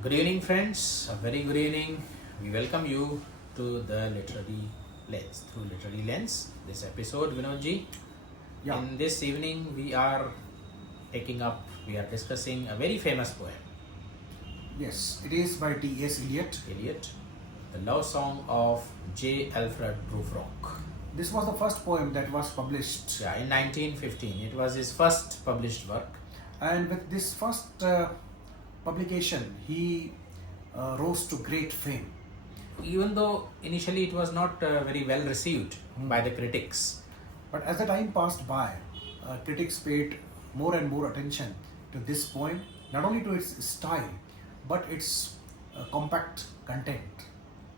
Good evening, friends. A very good evening. We welcome you to the Literary Lens. Through Literary Lens, this episode, Vinod ji. Yeah. In this evening, we are discussing a very famous poem, Yes, it is by T.S. Eliot. Eliot, the love song of J. Alfred Prufrock. This was the first poem that was published, Yeah, in 1915. It was his first published work. and with this first publication, he rose to great fame. Even though initially it was not very well received by the critics. But as the time passed by, critics paid more and more attention to this poem, not only to its style, but its compact content.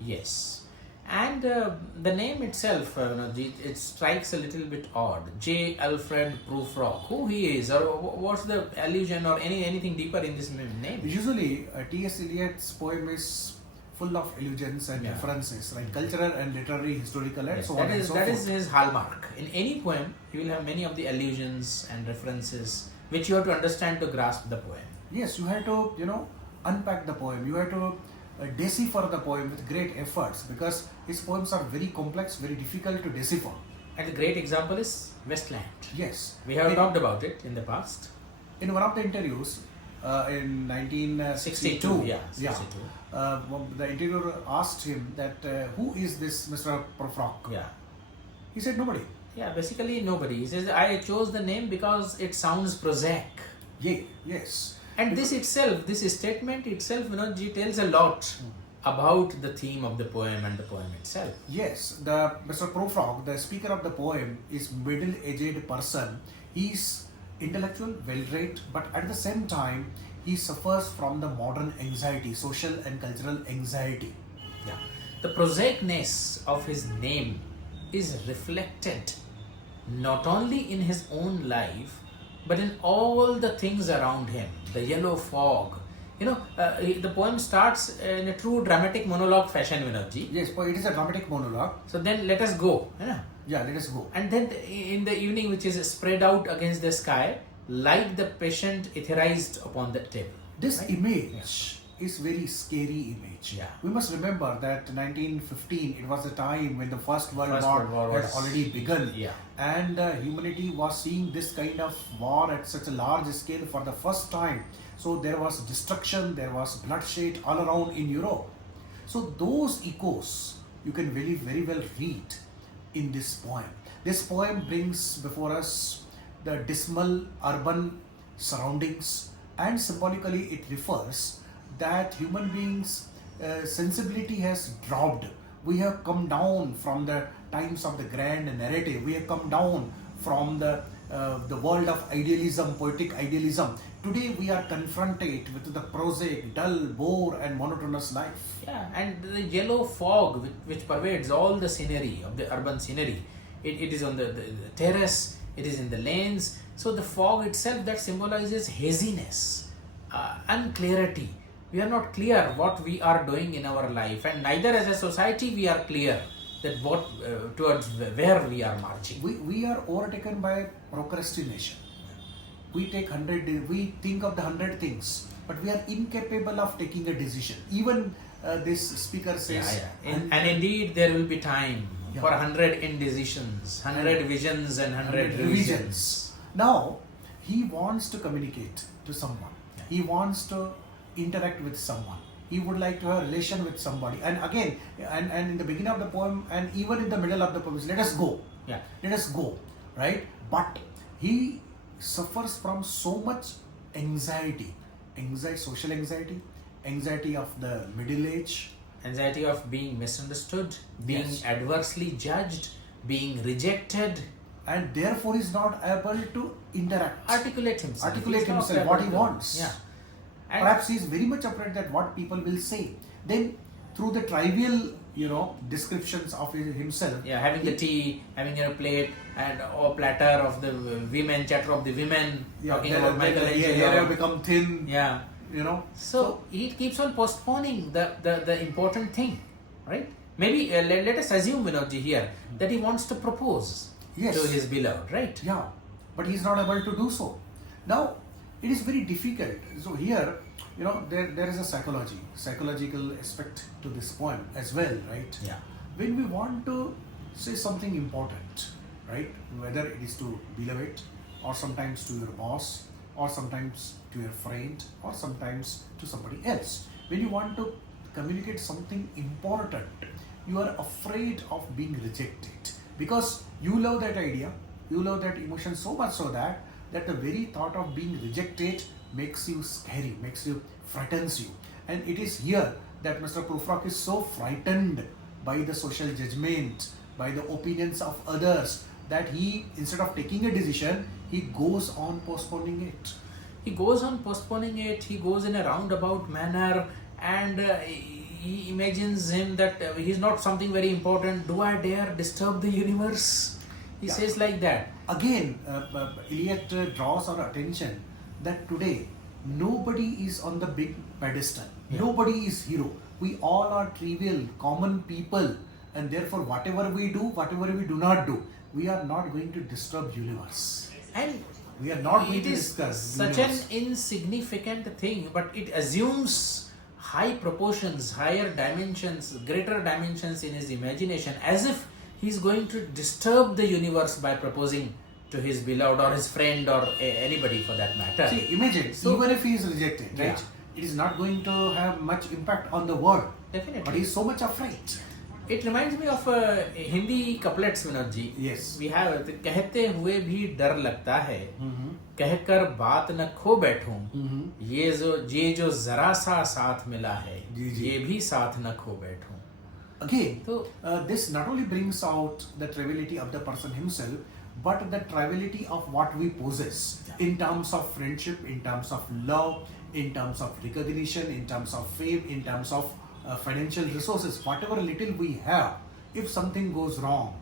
Yes. And the name itself, it strikes a little bit odd. J. Alfred Prufrock. Who he is, or what's the allusion, or anything deeper in this name? Usually, T.S. Eliot's poem is full of allusions and references, like cultural and literary, historical, and Yes, so on and so forth. that is his hallmark. In any poem, you will have many of the allusions and references which you have to understand to grasp the poem. Yes, you have to, unpack the poem. You have to decipher the poem with great efforts, because his poems are very complex, very difficult to decipher. And the great example is Westland. Yes. We have talked about it in the past. In one of the interviews in 1962, 62. The interviewer asked him that who is this Mr. Prufrock? Yeah. He said nobody. Yeah, basically nobody. He says, I chose the name because it sounds prosaic. Yes. And this statement itself, Vinodji, tells a lot about the theme of the poem and the poem itself. Yes, the Mr. Prufrock, the speaker of the poem, is middle-aged person. He is intellectual, well-read, but at the same time, he suffers from the modern anxiety, social and cultural anxiety. Yeah. The prosaicness of his name is reflected not only in his own life, but in all the things around him. The yellow fog. The poem starts in a true dramatic monologue fashion, Vinodji. Yes, but it is a dramatic monologue. So then let us go. Yeah, let us go. And then in the evening, which is spread out against the sky, like the patient etherized upon the table. This image is very scary image. Yeah. We must remember that 1915, it was the time when the First World War had already begun. Yeah. And humanity was seeing this kind of war at such a large scale for the first time. So there was destruction, there was bloodshed all around in Europe. So those echoes you can very well read in this poem. This poem brings before us the dismal urban surroundings, and symbolically it refers that human beings' sensibility has dropped. We have come down from the times of the grand narrative. We have come down from the world of idealism, poetic idealism. Today we are confronted with the prosaic, dull, bore and monotonous life. Yeah, and the yellow fog which pervades all the scenery of the urban scenery. It is on the terrace, it is in the lanes. So the fog itself, that symbolizes haziness, unclarity. We are not clear what we are doing in our life, and neither as a society we are clear that towards where we are marching. We are overtaken by procrastination. We think of the 100 things, but we are incapable of taking a decision. Even this speaker says, And indeed there will be time for 100 indecisions, 100 visions and 100 revisions. Now, he wants to communicate to someone. He wants to interact with someone. He would like to have a relation with somebody. And again, and in the beginning of the poem, and even in the middle of the poem, let us go. Yeah. Let us go. Right? But he suffers from so much anxiety, social anxiety, anxiety of the middle age, anxiety of being misunderstood, being adversely judged, being rejected, and therefore is not able to articulate himself what he wants. Yeah. And perhaps he is very much afraid that what people will say. Then through the trivial descriptions of himself, having the tea, having a plate and a platter of the women, chatter of the women, talking about Michelangelo, have become thin. So he keeps on postponing the important thing, right? Maybe let us assume, Vinodji, here that he wants to propose to his beloved, right? Yeah, but he is not able to do so. Now, it is very difficult. So here, there is a psychological aspect to this poem as well, right? Yeah. When we want to say something important, right? Whether it is to beloved, or sometimes to your boss, or sometimes to your friend, or sometimes to somebody else. When you want to communicate something important, you are afraid of being rejected because you love that idea, you love that emotion so much so that the very thought of being rejected makes you scary, frightens you. And it is here that Mr. Prufrock is so frightened by the social judgment, by the opinions of others, that he, instead of taking a decision, he goes on postponing it. He goes on postponing it, he goes in a roundabout manner, and he imagines him that he's not something very important. Do I dare disturb the universe? He says like that. Again, Eliot draws our attention that today nobody is on the big pedestal. Yeah. Nobody is hero. We all are trivial, common people, and therefore whatever we do, whatever we do not do, we are not going to disturb universe. And we are not going it to is discuss such universe. an insignificant thing, but it assumes high proportions, higher dimensions, greater dimensions in his imagination, as if he's going to disturb the universe by proposing to his beloved or his friend or anybody for that matter. See, imagine, even if he is rejected, right? Yeah. It is not going to have much impact on the world. Definitely. But he is so much afraid. It reminds me of Hindi couplets, Vinod ji. Yes. We have कहते हुए भी डर लगता है, कहकर बात न खो बैठूं, ये जो जरा सा साथ मिला है, ये भी साथ न खो बैठूं. Again, So, this not only brings out the triviality of the person himself, but the triviality of what we possess in terms of friendship, in terms of love, in terms of recognition, in terms of fame, in terms of financial resources, whatever little we have, if something goes wrong,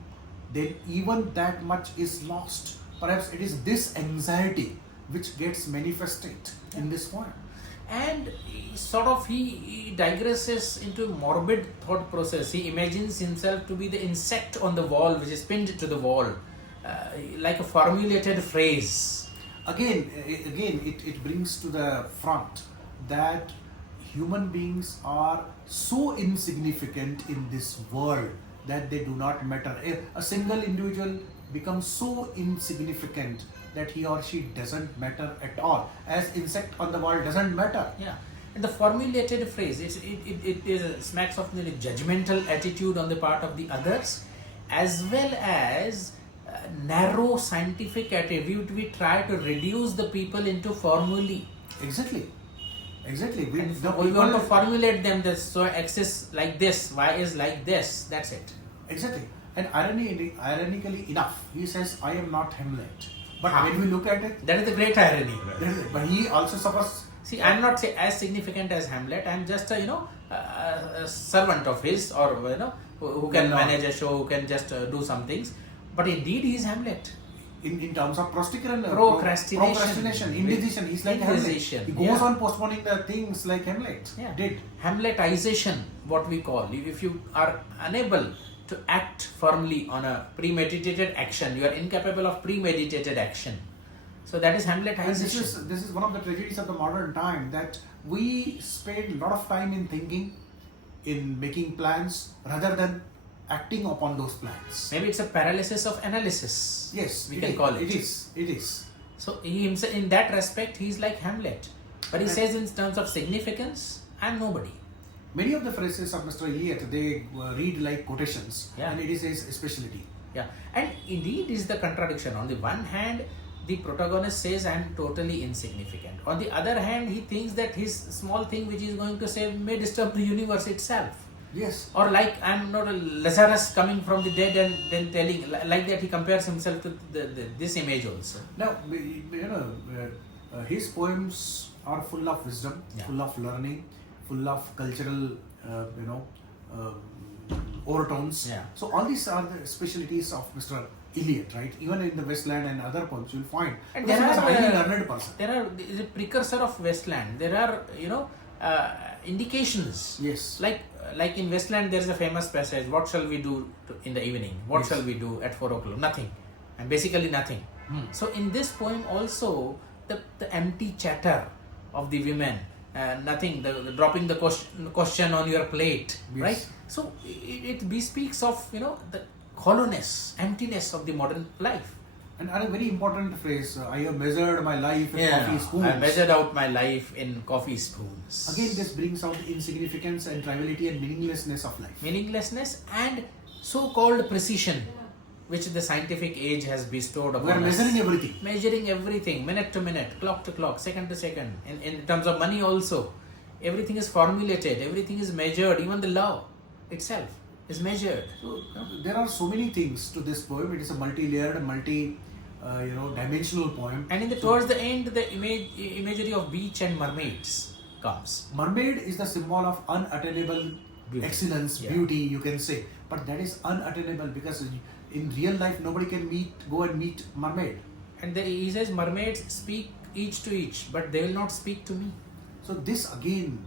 then even that much is lost. Perhaps it is this anxiety which gets manifested in this poem. and he digresses into morbid thought process. He imagines himself to be the insect on the wall, which is pinned to the wall, like a formulated phrase. Again, it brings to the front that human beings are so insignificant in this world that they do not matter. A single individual becomes so insignificant that he or she doesn't matter at all, as insect on the wall doesn't matter. Yeah, and the formulated phrase, it is smacks of the judgmental attitude on the part of the others, as well as narrow scientific attitude. We try to reduce the people into formulae. Exactly. We want to formulate them. This so X is like this, Y is like this. That's it. Exactly. And ironically enough, he says, "I am not Hamlet." But when we look at it, that is the great irony. But he also suffers. See, I'm not as significant as Hamlet. I'm just a servant of his, or who can manage a show, who can just do some things. But indeed, he is Hamlet. In terms of procrastination, indecision, he's like Hamlet. He goes on postponing the things like Hamlet did. Hamletization, what we call. If you are unable to act firmly on a premeditated action, you are incapable of premeditated action. So that is Hamletization. And this is one of the tragedies of the modern time, that we spend a lot of time in thinking, in making plans, rather than acting upon those plans. Maybe it's a paralysis of analysis. Yes, we can call it. It is. So he himself, in that respect, he is like Hamlet. But he says in terms of significance, I'm nobody. Many of the phrases of Mr. Eliot, they read like quotations, Yeah. and it is his specialty. Yeah, and indeed is the contradiction. On the one hand, the protagonist says, I'm totally insignificant. On the other hand, he thinks that his small thing which he is going to say may disturb the universe itself. Yes. Or like, I'm not a Lazarus coming from the dead and then telling, like that he compares himself to this image also. Now, his poems are full of wisdom, full of learning, full of cultural, overtones. Yeah. So all these are the specialties of Mr. Eliot, right? Even in the Westland and other poems, you'll find. And Because there he was a are, highly learned person. There is a precursor of Westland. There are, indications. Yes. Like in Westland, there is a famous passage, what shall we do in the evening? What shall we do at 4 o'clock? Nothing. And basically nothing. So in this poem also, the empty chatter of the women nothing, the dropping the question on your plate, Yes. right? So it bespeaks of, you know, the hollowness, emptiness of the modern life. And a very important phrase, I have measured my life in coffee spoons. I measured out my life in coffee spoons. Again, this brings out insignificance and triviality and meaninglessness of life. Meaninglessness and so-called precision, which the scientific age has bestowed upon We are us. measuring everything. Measuring everything, minute to minute, clock to clock, second to second. In terms of money also, everything is formulated, everything is measured. Even the law itself is measured. So there are so many things to this poem. It is a multi-layered, dimensional poem. And towards the end, the imagery of beach and mermaids comes. Mermaid is the symbol of unattainable Beauty. Excellence, Yeah. beauty, you can say. But that is unattainable because in real life nobody can go and meet mermaid. And he says mermaids speak each to each, but they will not speak to me. So this again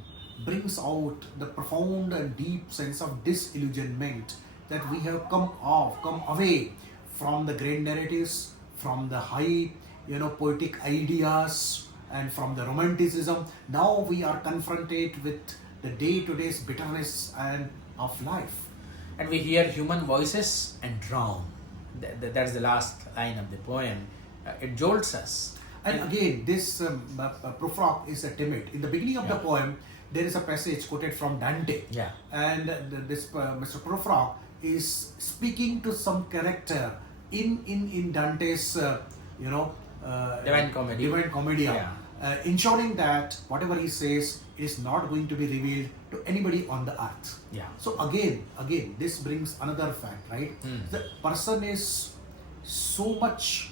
brings out the profound and deep sense of disillusionment that we have come away from the grand narratives, from the high, poetic ideas, and from the romanticism. Now we are confronted with the day-to-day bitterness and of life. And we hear human voices and drown. That's the last line of the poem. It jolts us. And again, this Prufrock is a timid. In the beginning of the poem, there is a passage quoted from Dante. Yeah. And this Mr. Prufrock is speaking to some character in Dante's, Divine Comedy. Divine Commedia. Yeah. Ensuring that whatever he says is not going to be revealed to anybody on the earth. Yeah. So again, this brings another fact, right? The person is so much,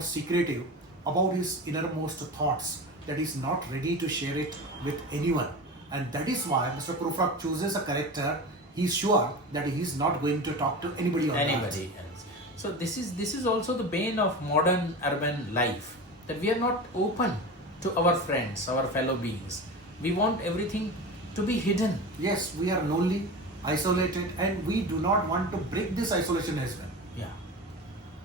secretive about his innermost thoughts that he's not ready to share it with anyone. And that is why Mr. Prufrock chooses a character. He's sure that he's not going to talk to anybody on the earth. Else. So this is also the bane of modern urban life, that we are not open to our friends, our fellow beings. We want everything to be hidden. Yes, we are lonely, isolated, and we do not want to break this isolation as well. Yeah.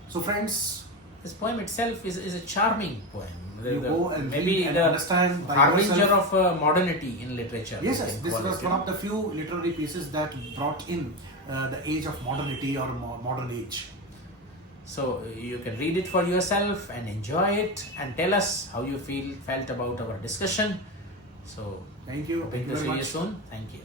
So friends, This poem itself is a charming poem. You go and maybe read and the understand by harbinger yourself. of modernity in literature. yes, we can this call was it, one of the few literary pieces that brought in the age of modernity or modern age. So you can read it for yourself and enjoy it and tell us how you felt about our discussion. So Thank you. hoping Thank you to very see you much. soon. Thank you.